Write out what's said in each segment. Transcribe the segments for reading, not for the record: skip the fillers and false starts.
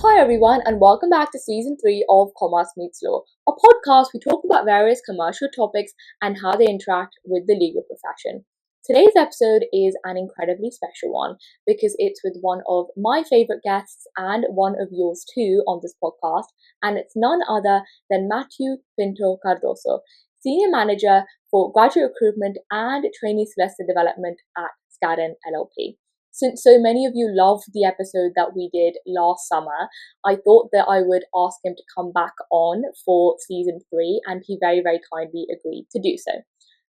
Hi everyone, and welcome back to season 3 of Commerce Meets Law, a podcast we talk about various commercial topics and how they interact with the legal profession. Today's episode is an incredibly special one because it's with one of my favorite guests and one of yours too on this podcast, and it's none other than Matthew Pinto Cardoso, Senior Manager for Graduate Recruitment and Trainee Solicitor Development at Skadden LLP. Since so many of you loved the episode that we did last summer, I thought that I would ask him to come back on for season 3, and he very, very kindly agreed to do so.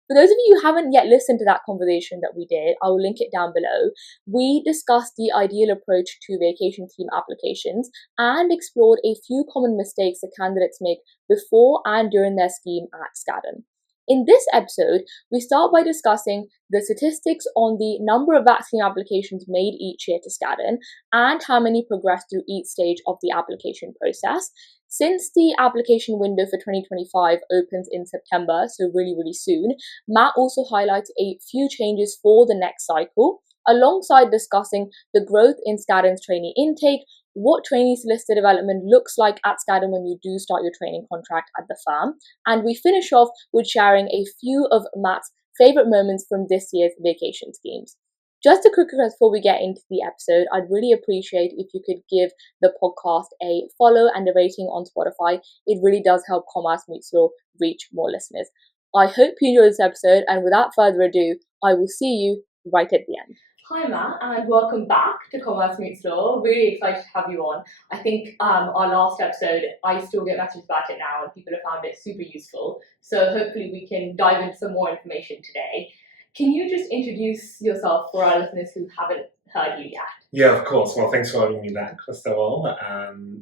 For those of you who haven't yet listened to that conversation that we did, I will link it down below. We discussed the ideal approach to vacation scheme applications and explored a few common mistakes that candidates make before and during their scheme at Skadden. In this episode, we start by discussing the statistics on the number of vaccine applications made each year to Skadden and how many progress through each stage of the application process. Since the application window for 2025 opens in September, so really, really soon, Matt also highlights a few changes for the next cycle, alongside discussing the growth in Skadden's trainee intake, what trainee solicitor development looks like at Skadden when you do start your training contract at the firm, and we finish off with sharing a few of Matt's favourite moments from this year's vacation schemes. Just a quick request before we get into the episode, I'd really appreciate if you could give the podcast a follow and a rating on Spotify. It really does help Commerce Meets Law reach more listeners. I hope you enjoy this episode, and without further ado, I will see you right at the end. Hi Matt, and welcome back to Commerce Meets Law. Really excited to have you on. I think our last episode, I still get messages about it now and people have found it super useful. So hopefully we can dive into some more information today. Can you just introduce yourself for our listeners who haven't heard you yet? Yeah, of course. Well, thanks for having me back, first of all.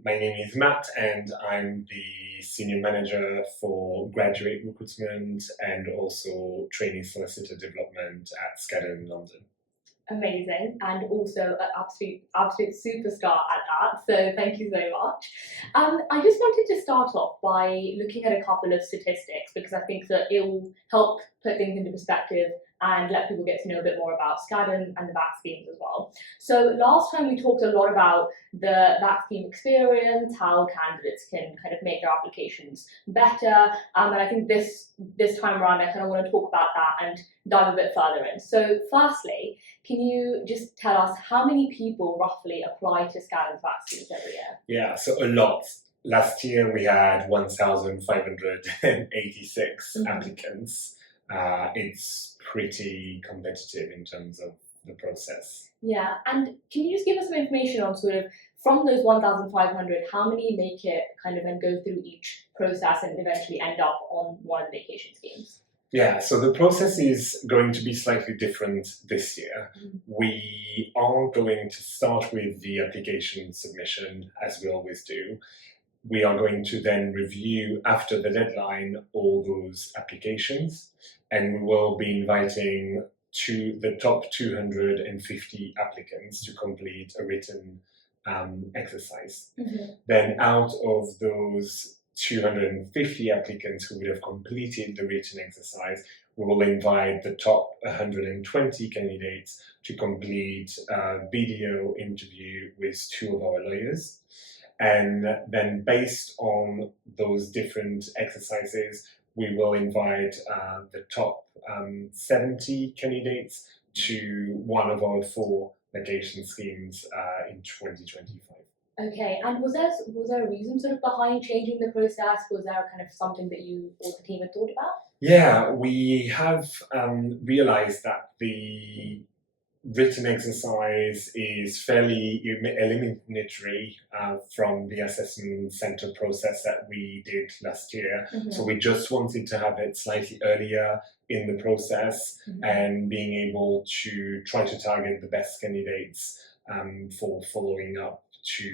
My name is Matt, and I'm the Senior Manager for Graduate Recruitment and also Trainee Solicitor Development at Skadden in London. Amazing, and also an absolute superstar at that, so thank you so much. I just wanted to start off by looking at a couple of statistics because I think that it will help put things into perspective and let people get to know a bit more about Skadden and the VAC schemes as well. So last time we talked a lot about the VAC scheme experience, how candidates can kind of make their applications better, and I think this time around I kind of want to talk about that and dive a bit further in. So firstly, can you just tell us how many people roughly apply to Skadden's VAC schemes every year? Yeah, so a lot. Last year we had 1,586 applicants. It's pretty competitive in terms of the process. Yeah, and can you just give us some information on sort of from those 1,500, how many make it kind of and go through each process and eventually end up on one of the vacation schemes? Yeah, so the process is going to be slightly different this year. We are going to start with the application submission, as we always do. We are going to then review after the deadline all those applications, and we will be inviting to the top 250 applicants to complete a written exercise. Then out of those 250 applicants who would have completed the written exercise, we will invite the top 120 candidates to complete a video interview with 2 of our lawyers. And then based on those different exercises, we will invite the top 70 candidates to one of our 4 vacation schemes in 2025. Okay, and was there a reason sort of behind changing the process? Was there kind of something that you or the team had thought about? Yeah, we have realized that the written exercise is fairly eliminatory from the assessment center process that we did last year. So we just wanted to have it slightly earlier in the process and being able to try to target the best candidates for following up to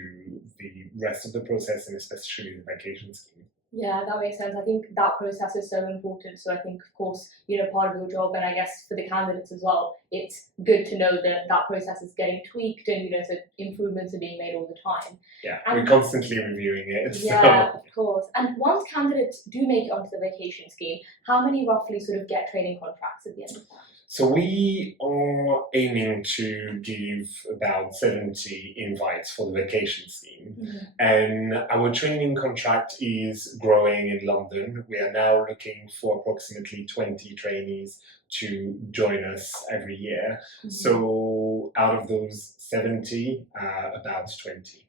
the rest of the process and especially the vacation scheme. Yeah, that makes sense. I think that process is so important. So I think, of course, part of your job, and I guess for the candidates as well, it's good to know that that process is getting tweaked and, so improvements are being made all the time. Yeah, we're constantly reviewing it. Yeah, of course. And once candidates do make it onto the vacation scheme, how many roughly sort of get training contracts at the end of that? So we are aiming to give about 70 invites for the vacation scheme. And our training contract is growing in London. We are now looking for approximately 20 trainees to join us every year. So out of those 70, about 20.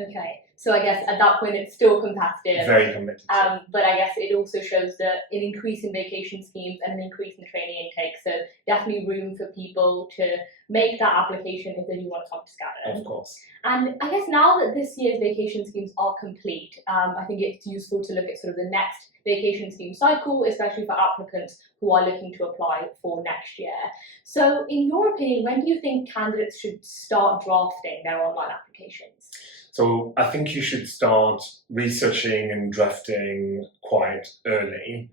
Okay, so I guess at that point it's still competitive. Very competitive. But I guess it also shows that an increase in vacation schemes and an increase in training intake, so definitely room for people to make that application if they do want to come to Skadden. Of course. And I guess now that this year's vacation schemes are complete, I think it's useful to look at sort of the next vacation scheme cycle, especially for applicants who are looking to apply for next year. So in your opinion, when do you think candidates should start drafting their online applications? So I think you should start researching and drafting quite early.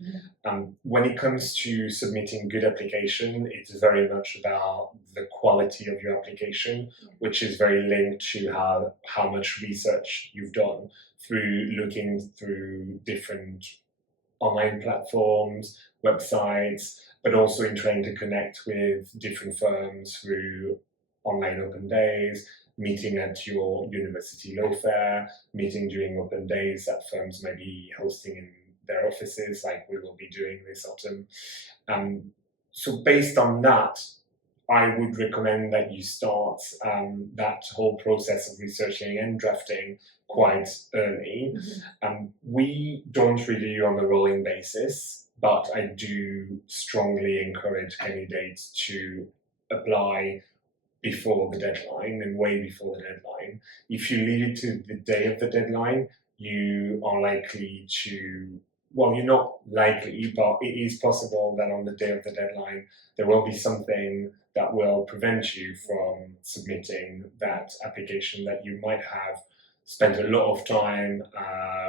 When it comes to submitting good application, it's very much about the quality of your application, which is very linked to how much research you've done through looking through different online platforms, websites, but also in trying to connect with different firms through online open days, meeting at your university law fair, meeting during open days that firms may be hosting in their offices, like we will be doing this autumn. So based on that, I would recommend that you start that whole process of researching and drafting quite early. We don't review on a rolling basis, but I do strongly encourage candidates to apply before the deadline and way before the deadline. If you leave it to the day of the deadline, you are likely to, well, you're not likely, but it is possible that on the day of the deadline, there will be something that will prevent you from submitting that application that you might have spent a lot of time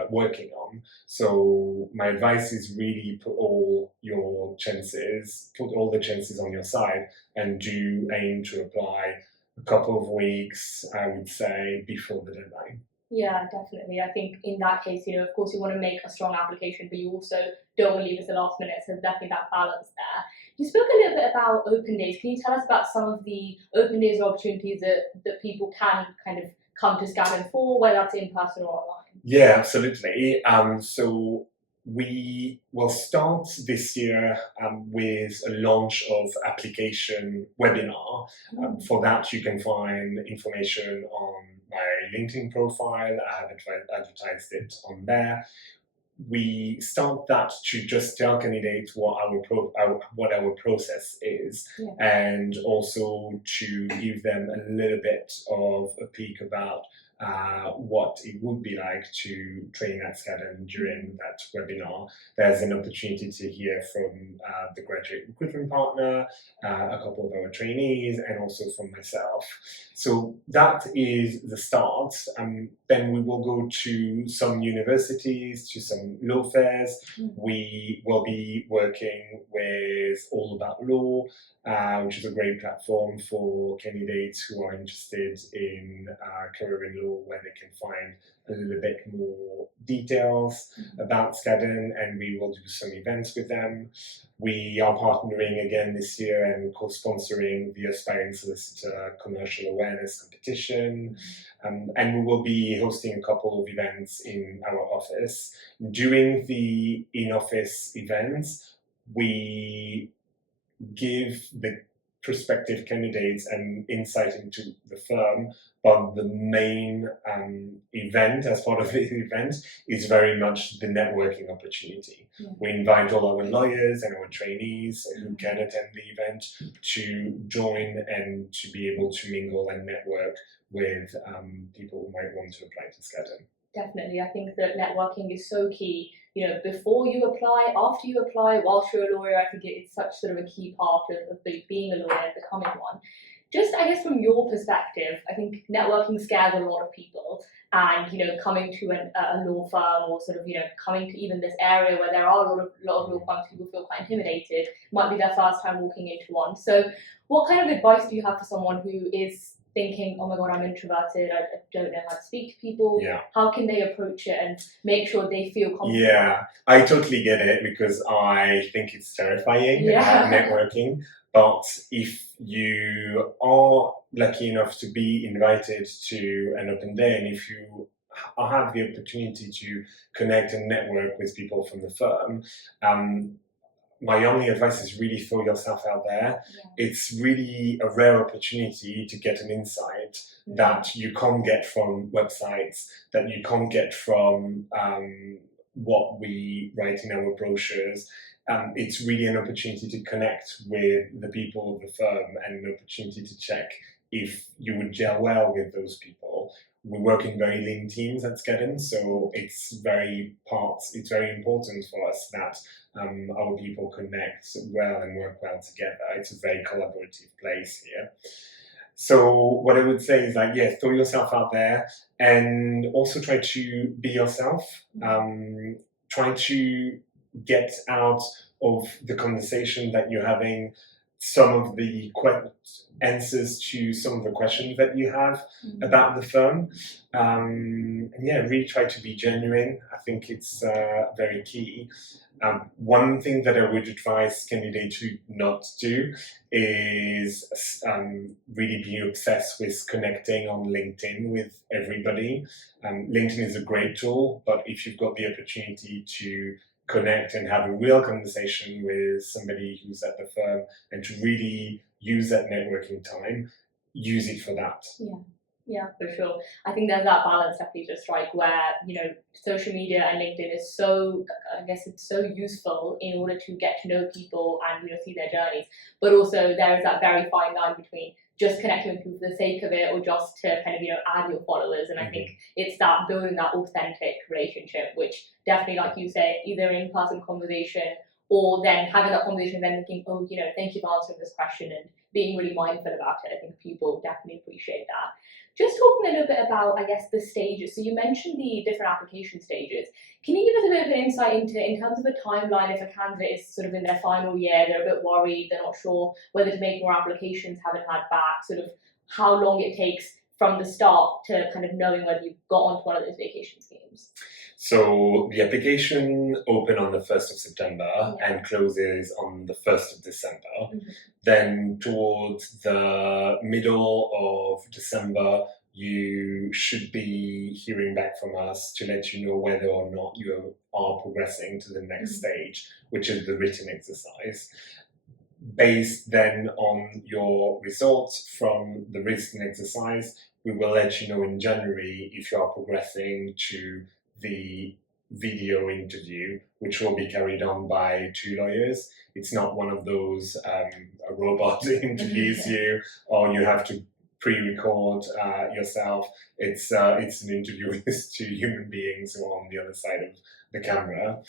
working on. So my advice is really put all the chances on your side, and do aim to apply a couple of weeks, I would say, before the deadline. Yeah, definitely. I think in that case, of course you want to make a strong application, but you also don't want to leave it to the last minute. So definitely that balance there. You spoke a little bit about open days. Can you tell us about some of the open days or opportunities that people can kind of come to Skadden for, whether that's in person or online? Yeah, absolutely. So we will start this year with a launch of application webinar. For that, you can find information on my LinkedIn profile. I have advertised it on there. We start that to just tell candidates what our process is, and also to give them a little bit of a peek about what it would be like to train at Skadden during that webinar. There's an opportunity to hear from the graduate recruitment partner, a couple of our trainees, and also from myself. So that is the start. Then we will go to some universities, to some law fairs. We will be working with All About Law, which is a great platform for candidates who are interested in career in law, where they can find a little bit more details about Skadden, and we will do some events with them. We are partnering again this year and co-sponsoring the Aspiring Solicitor Commercial Awareness Competition, and we will be hosting a couple of events in our office. During the in-office events, we give the prospective candidates an insight into the firm, but the main event, as part of the event, is very much the networking opportunity. We invite all our lawyers and our trainees who can attend the event to join and to be able to mingle and network with people who might want to apply to Skadden. Definitely. I think that networking is so key. Before you apply, after you apply, whilst you're a lawyer, I think it's such sort of a key part of being a lawyer and becoming one. Just, I guess, from your perspective, I think networking scares a lot of people. And, coming to a law firm, or sort of, coming to even this area where there are a lot of law firms, people feel quite intimidated, might be their first time walking into one. So what kind of advice do you have for someone who is thinking, oh my God, I'm introverted, I don't know how to speak to people? How can they approach it and make sure they feel comfortable? Yeah, I totally get it, because I think it's terrifying, networking. But if you are lucky enough to be invited to an open day, and if you have the opportunity to connect and network with people from the firm, my only advice is really throw yourself out there. Yeah. It's really a rare opportunity to get an insight that you can't get from websites, that you can't get from what we write in our brochures. It's really an opportunity to connect with the people of the firm and an opportunity to check if you would gel well with those people. We work in very lean teams at Skadden, so it's very important for us that our people connect well and work well together. It's a very collaborative place here. So what I would say is that, yeah, throw yourself out there and also try to be yourself. Try to get out of the conversation that you're having some of the answers to some of the questions that you have about the firm. And yeah, really try to be genuine. I think it's very key. One thing that I would advise candidates to not do is really be obsessed with connecting on LinkedIn with everybody. LinkedIn is a great tool, but if you've got the opportunity to connect and have a real conversation with somebody who's at the firm and to really use that networking time, use it for that. Yeah, for sure. I think there's that balance definitely to strike where, social media and LinkedIn is so, I guess it's so useful in order to get to know people and, see their journeys. But also there is that very fine line between just connecting with people for the sake of it or just to kind of, add your followers. And I think it's that building that authentic relationship, which definitely, like you say, either in-person conversation or then having that conversation and then thinking, oh, thank you for answering this question and being really mindful about it. I think people definitely appreciate that. Just talking a little bit about, I guess, the stages. So you mentioned the different application stages. Can you give us a bit of an insight into, in terms of a timeline, if a candidate is sort of in their final year, they're a bit worried, they're not sure whether to make more applications, haven't had back, sort of how long it takes from the start to kind of knowing whether you've got onto one of those vacation schemes? So the application open on the 1st of September and closes on the 1st of December. Then towards the middle of December, you should be hearing back from us to let you know whether or not you are progressing to the next stage, which is the written exercise. Based then on your results from the written exercise, we will let you know in January if you are progressing to the video interview, which will be carried on by 2 lawyers. It's not one of those a robot interviews you or you have to pre-record yourself. It's an interview with 2 human beings who are on the other side of the camera.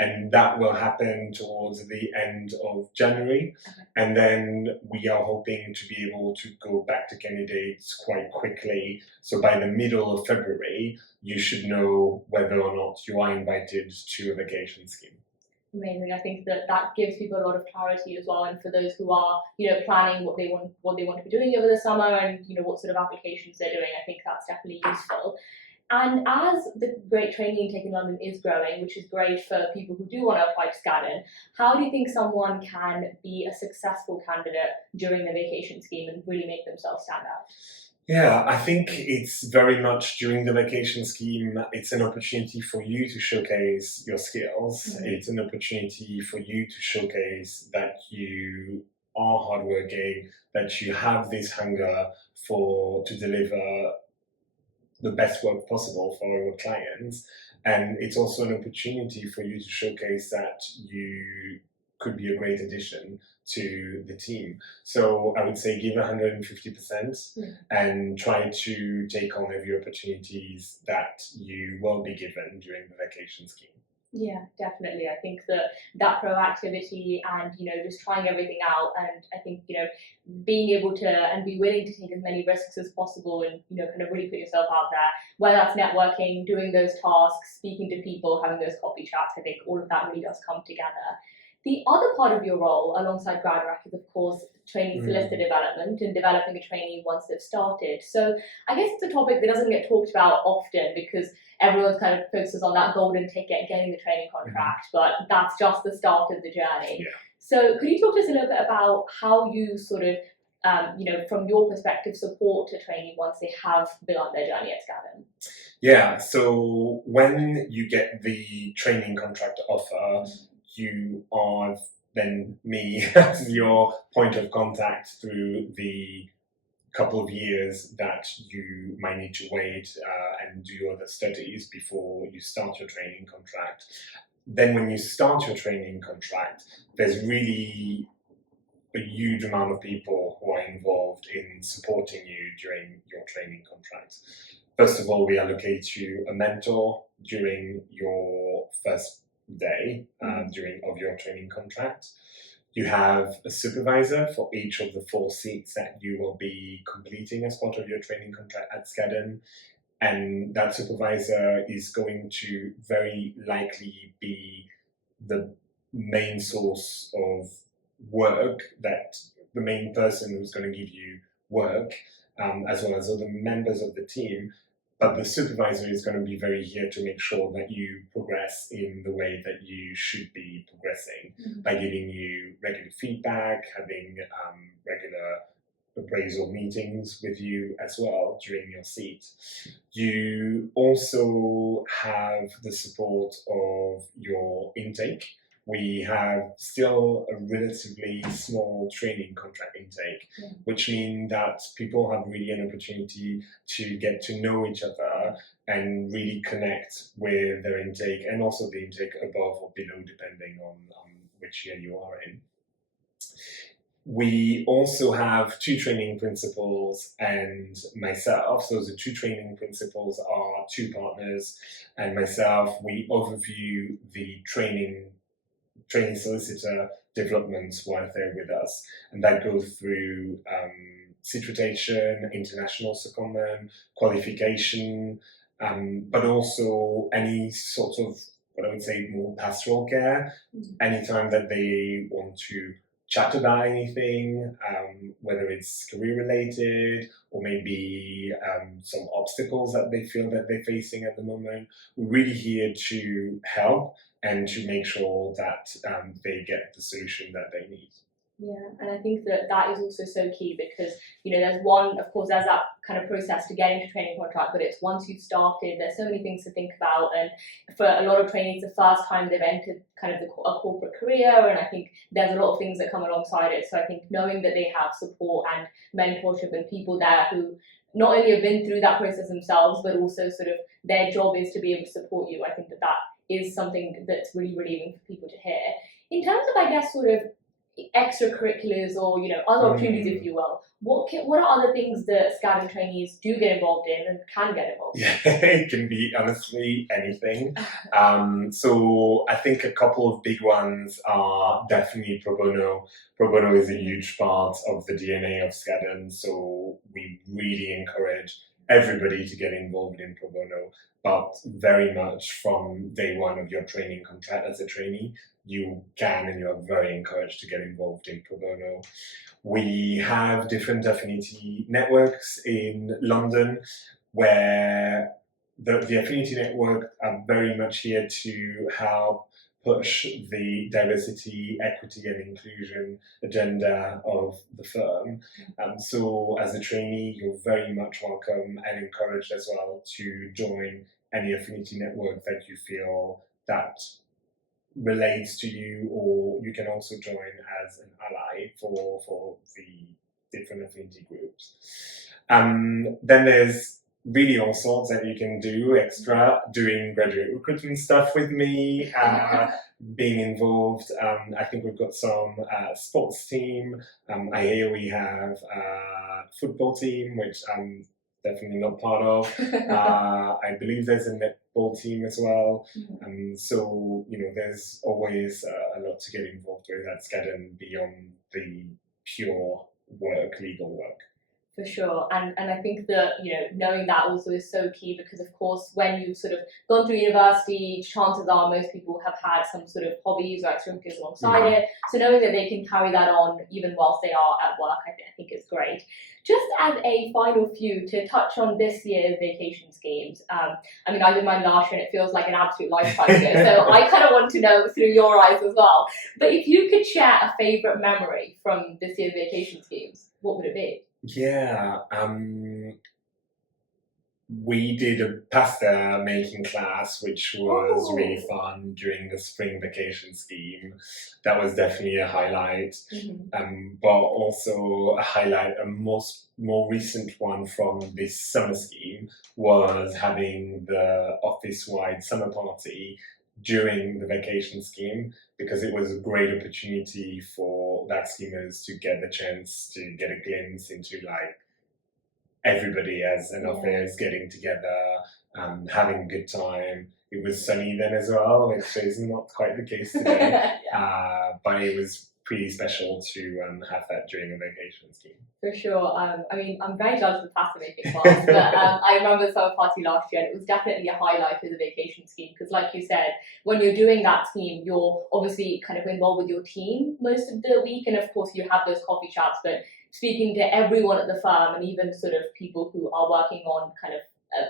And that will happen towards the end of January. And then we are hoping to be able to go back to candidates quite quickly. So by the middle of February, you should know whether or not you are invited to a vacation scheme. Amazing. I think that gives people a lot of clarity as well, and for those who are, planning what they want to be doing over the summer and what sort of applications they're doing, I think that's definitely useful. And as the great training intake in London is growing, which is great for people who do want to apply to Skadden, how do you think someone can be a successful candidate during the vacation scheme and really make themselves stand out? Yeah, I think it's very much during the vacation scheme, it's an opportunity for you to showcase your skills. It's an opportunity for you to showcase that you are hardworking, that you have this hunger to deliver the best work possible for our clients. And it's also an opportunity for you to showcase that you could be a great addition to the team. So I would say give 150% and try to take on every opportunities that you will be given during the vacation scheme. Yeah, definitely. I think that proactivity and, just trying everything out, and I think, being able to and be willing to take as many risks as possible and, kind of really put yourself out there, whether that's networking, doing those tasks, speaking to people, having those coffee chats, I think all of that really does come together. The other part of your role alongside GradRack is, of course, trainee solicitor development and developing a trainee once they've started. So I guess it's a topic that doesn't get talked about often because everyone kind of focuses on that golden ticket, getting the training contract, but that's just the start of the journey. So could you talk to us a little bit about how you sort of, from your perspective, support a trainee once they have begun their journey at Skadden? Yeah, so when you get the training contract offer, you are then me as your point of contact through the couple of years that you might need to wait and do your other studies before you start your training contract. Then when you start your training contract, there's really a huge amount of people who are involved in supporting you during your training contract. First of all, we allocate you a mentor during your first day of your training contract. You have a supervisor for each of the 4 seats that you will be completing as part of your training contract at Skadden. And that supervisor is going to very likely be the main source of work, that the main person who's going to give you work, as well as other members of the team. But the supervisor is going to be very here to make sure that you progress in the way that you should be progressing by giving you regular feedback, having regular appraisal meetings with you as well during your seat. You also have the support of your intake. We have still a relatively small training contract intake, which means that people have really an opportunity to get to know each other and really connect with their intake, and also the intake above or below, depending on which year you are in. We also have 2 training principals and myself. So the 2 training principals are 2 partners and myself. We overview the training solicitor developments while they're with us, and that goes through seat rotation, international secondment, qualification, but also any sort of, what I would say, more pastoral care. Anytime that they want to chat about anything, whether it's career related or maybe some obstacles that they feel that they're facing at the moment, we're really here to help and to make sure that they get the solution that they need. Yeah, and I think that is also so key, because there's that kind of process to get into training contract, but it's once you've started, there's so many things to think about, and for a lot of trainees, the first time they've entered kind of a corporate career, and I think there's a lot of things that come alongside it. So I think knowing that they have support and mentorship and people there who not only have been through that process themselves, but also sort of their job is to be able to support you, I think that is something that's really relieving for people to hear. In terms of, I guess, sort of extracurriculars or other opportunities, if you will, what are other things that Skadden trainees do get involved in and can get involved in? Yeah, it can be honestly anything. So I think a couple of big ones are definitely pro bono. Pro bono is a huge part of the DNA of Skadden, so we really encourage everybody to get involved in pro bono, but very much from day one of your training contract as a trainee, you can and you are very encouraged to get involved in pro bono. We have different affinity networks in London where the affinity network are very much here to help push the diversity, equity and inclusion agenda of the firm. So as a trainee, you're very much welcome and encouraged as well to join any affinity network that you feel that relates to you, or you can also join as an ally for the different affinity groups. Then there's really all sorts that you can do extra, doing graduate recruitment stuff with me, being involved. I think we've got some sports team. I hear we have a football team, which I'm definitely not part of. I believe there's a netball team as well. So, there's always a lot to get involved with at Skadden beyond the pure legal work. For sure, and I think that knowing that also is so key, because of course when you've sort of gone through university, chances are most people have had some sort of hobbies or extracurriculars alongside it. So knowing that they can carry that on even whilst they are at work, I think think it's great. Just as a final few to touch on this year's vacation schemes, I mean, I did mine last year and it feels like an absolute lifetime ago, so I kind of want to know through your eyes as well. But if you could share a favourite memory from this year's vacation schemes, what would it be? Yeah, we did a pasta making class, which was really fun during the spring vacation scheme. That was definitely a highlight. But also a highlight, a more recent one from this summer scheme was having the office-wide summer party during the vacation scheme, because it was a great opportunity for vac schemers to get the chance to get a glimpse into like everybody as an office getting together, having a good time. It was sunny then as well, which is not quite the case today. But it was pretty special to have that during a vacation scheme. For sure. I mean, I'm very jealous of the pasta making class, but I remember the summer party last year and it was definitely a highlight of the vacation scheme, because like you said, when you're doing that scheme, you're obviously kind of involved with your team most of the week, and of course you have those coffee chats, but speaking to everyone at the firm and even sort of people who are working on kind of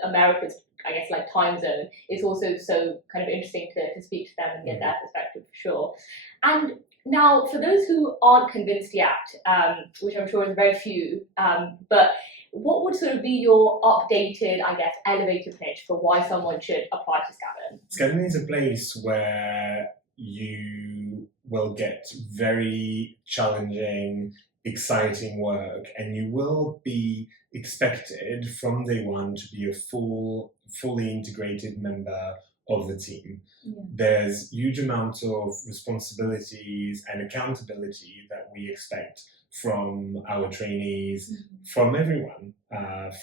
America's, I guess, like time zone, it's also so kind of interesting to speak to them and get their perspective for sure. And now, for those who aren't convinced yet, which I'm sure is very few, but what would sort of be your updated, I guess, elevator pitch for why someone should apply to Skadden? Skadden is a place where you will get very challenging, exciting work, and you will be expected from day one to be a fully integrated member of the team. There's huge amount of responsibilities and accountability that we expect from our trainees, from everyone,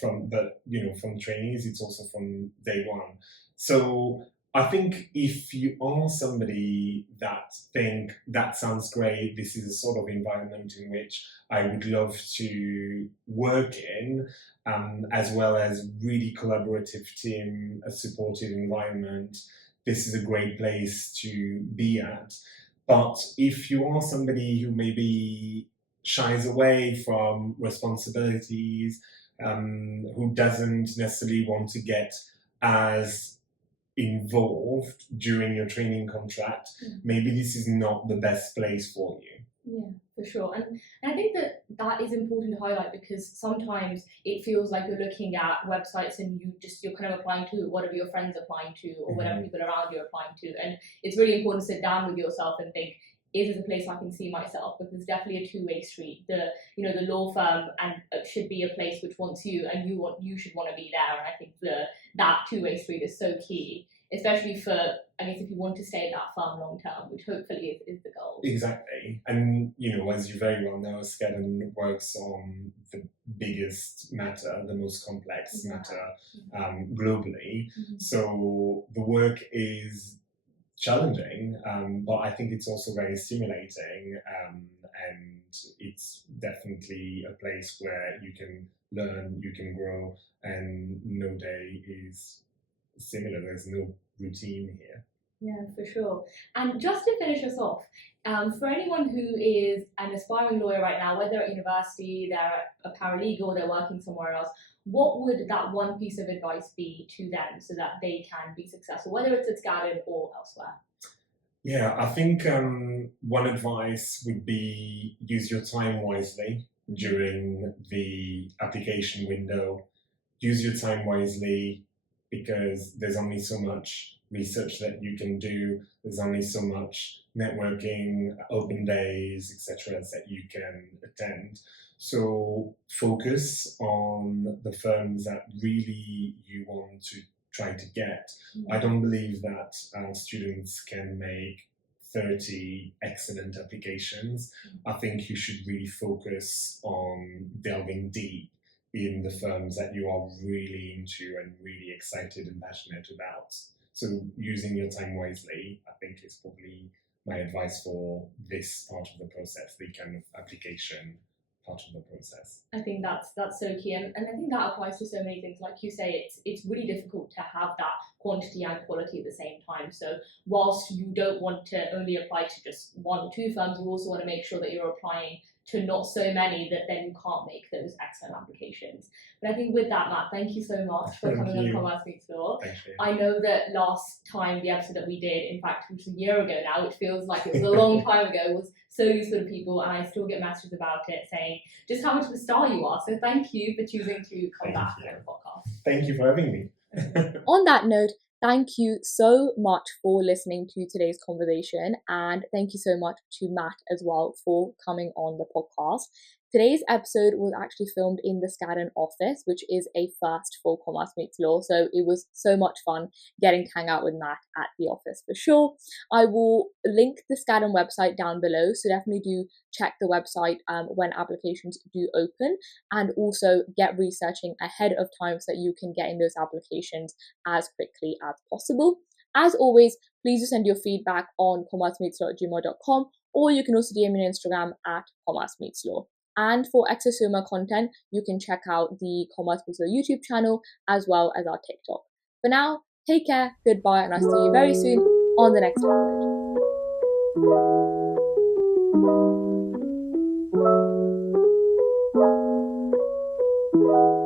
from trainees, it's also from day one. So I think if you are somebody that think that sounds great, this is a sort of environment in which I would love to work in, as well as really collaborative team, a supportive environment, this is a great place to be at. But if you are somebody who maybe shies away from responsibilities, who doesn't necessarily want to get as involved during your training contract, maybe this is not the best place for you. Yeah, for sure. And I think that is important to highlight, because sometimes it feels like you're looking at websites and you're kind of applying to whatever your friends are applying to or whatever people around you are applying to. And it's really important to sit down with yourself and think, is this a place I can see myself? Because it's definitely a two-way street. The law firm and should be a place which wants you, and you should want to be there. And I think that two-way street is so key, especially for, I guess, if you want to stay at that firm long term, which hopefully is the goal. Exactly. And as you very well know, Skadden works on the biggest matter, the most complex matter globally. So the work is challenging, but I think it's also very stimulating, and it's definitely a place where you can learn, you can grow, and no day is similar. There's no routine here. Yeah, for sure. And just to finish us off, for anyone who is an aspiring lawyer right now, whether at university, they're a paralegal, they're working somewhere else, what would that one piece of advice be to them so that they can be successful, whether it's at Skadden or elsewhere? Yeah, I think one advice would be use your time wisely during the application window. Use your time wisely, because there's only so much research that you can do. There's only so much networking, open days, etc. that you can attend. So focus on the firms that really you want to try to get. I don't believe that students can make 30 excellent applications. I think you should really focus on delving deep in the firms that you are really into and really excited and passionate about. So using your time wisely, I think, is probably my advice for this part of the process, the kind of application part of the process. I think that's so key, and I think that applies to so many things. Like you say, it's really difficult to have that quantity and quality at the same time. So whilst you don't want to only apply to just one or two firms, you also want to make sure that you're applying to not so many that then you can't make those external applications. But I think with that, Matt, thank you so much for coming on Commerce Meets Law. I know that last time, the episode that we did, in fact, which was a year ago now, which feels like it was a long time ago, was so useful to people, and I still get messages about it saying just how much of a star you are. So thank you for choosing to come back on the podcast. Thank you for having me. On that note, thank you so much for listening to today's conversation, and thank you so much to Matt as well for coming on the podcast. Today's episode was actually filmed in the Skadden office, which is a first for Commerce Meets Law, so it was so much fun getting to hang out with Matt at the office for sure. I will link the Skadden website down below, so definitely do check the website when applications do open, and also get researching ahead of time so that you can get in those applications as quickly as possible. As always, please do send your feedback on commercemeetslaw@gmail.com, or you can also DM me on Instagram at commercemeetslaw. And for extra SUMA content, you can check out the Commerce Meets Law YouTube channel as well as our TikTok. For now, take care, goodbye, and I'll see you very soon on the next episode.